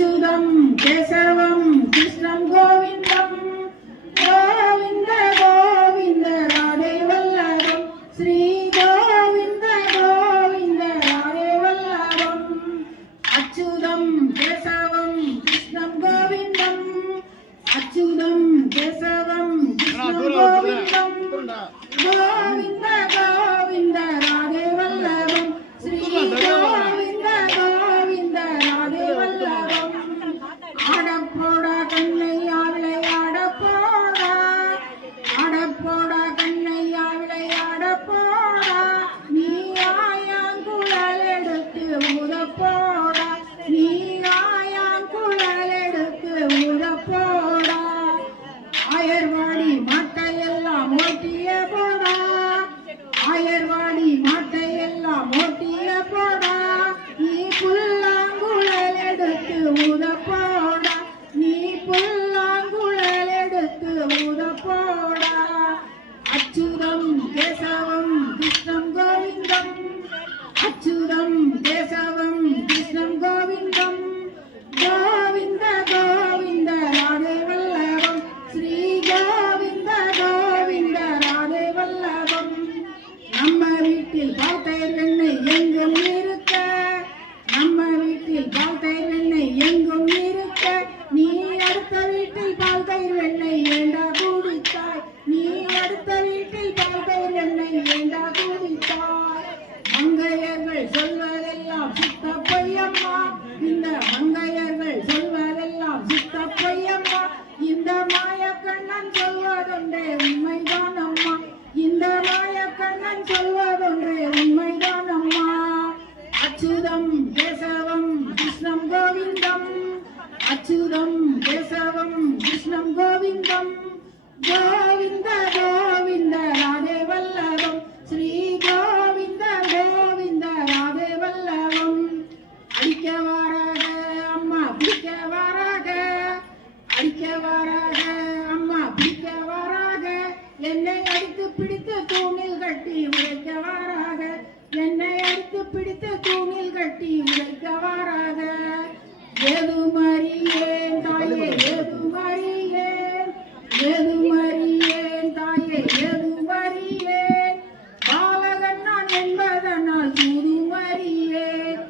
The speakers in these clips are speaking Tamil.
अच्युतं केशवं कृष्णं गोविन्दं गोविन्द गोविन्द राधे वल्लभं श्री गोविन्द गोविन्द राधे वल्लभम् अच्युतं केशवं कृष्णं गोविन्दं अच्युतं केशवं कृष्णं गोविन्दं गोविन्द गोविन्द राधे वल्लभं श्री गोविन्द गोविन्द राधे वल्लभम् आडपोडा कन्नैया विளையாட போடா आडपोडा कन्नैया विளையாட போடா நீ ஆயாங்குழல் எடுத்து ஊத போடா நீ ஆயாங்குழல் எடுத்து ஊத போடா ஆயர்வாடி மாட்டையெல்லாம் ஓட்டிய போடா ஆயர்வாடி மாட்டையெல்லாம் ஓட்டிய போடா நீ புல்லாங்குழல் எடுத்து ஊத போடா நீ புல்லாங்குழல் எடுத்து ஊத போடா அச்சுதம் கேசவம் கிருஷ்ணம் கோவிந்தம் அச்சுதம் கேசவம் கிருஷ்ணம் கோவிந்தம் கோவிந்த கோவிந்த ராதே வல்லபம் ஸ்ரீ கோவிந்த கோவிந்த ராதே வல்லபம் நம்ம வீட்டில் பால்தயிர் வெண்ணெய் எங்கும் இருக்க நம்ம வீட்டில் பால்தயிர் வெண்ணெய் எங்கும் இருக்க நீ அடுத்த வீட்டில் பால்தயிர் வெண்ணெய் ஏண்டா குடித்தாய் நீ அடுத்த வீட்டில் பால்தயிர் வெண்ணெய் ஏண்டா குடித்தாய் மங்கையர்கள் சொல்வதெல்லாம் சித்த பொய்யம்மா இந்த மங்கையர்கள் சொல்வதெல்லாம் சித்த பொய்யம்மா இந்த மாயக்கண்ணன் சொல்வதொன்றே உண்மைதான் அம்மா இந்த மாயக்கண்ணன் சொல்வதொன்றே உண்மைதான் அம்மா அச்சுதம் கேசவம் கிருஷ்ணம் கோவிந்தம் அச்சுதம் கேசவம் கிருஷ்ணம் கோவிந்தம் கோவிந்த கோவிந்த ராதே வல்லபம் ஸ்ரீ கோவிந்த கோவிந்த ராதே வல்லபம் அடிக்க வாராக அம்மா பிடிக்க வாராக அடிக்க வாராக அம்மா பிடிக்க வாராக என்னை அடித்து பிடித்து தூணில் கட்டி உழைக்க வாராக என்னை அடித்து பிடித்து தூணில் கட்டி உழைக்க வாராக ஏதுமறியேன் தாயே ஏதுமறியேன் ஏதுமறியேன் தாயே ஏதுமறியேன் பாலகன் நான் என்பதனால் சூதுமறியேன்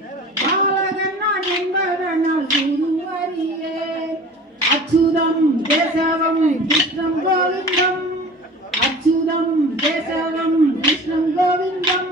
பாலகன் நான் என்பதனால் சூதுமறியேன் அச்சுதம் கேசவம் கிருஷ்ணம் கோவிந்தம் அச்சுதம் கேசவம் கிருஷ்ணம் கோவிந்தம்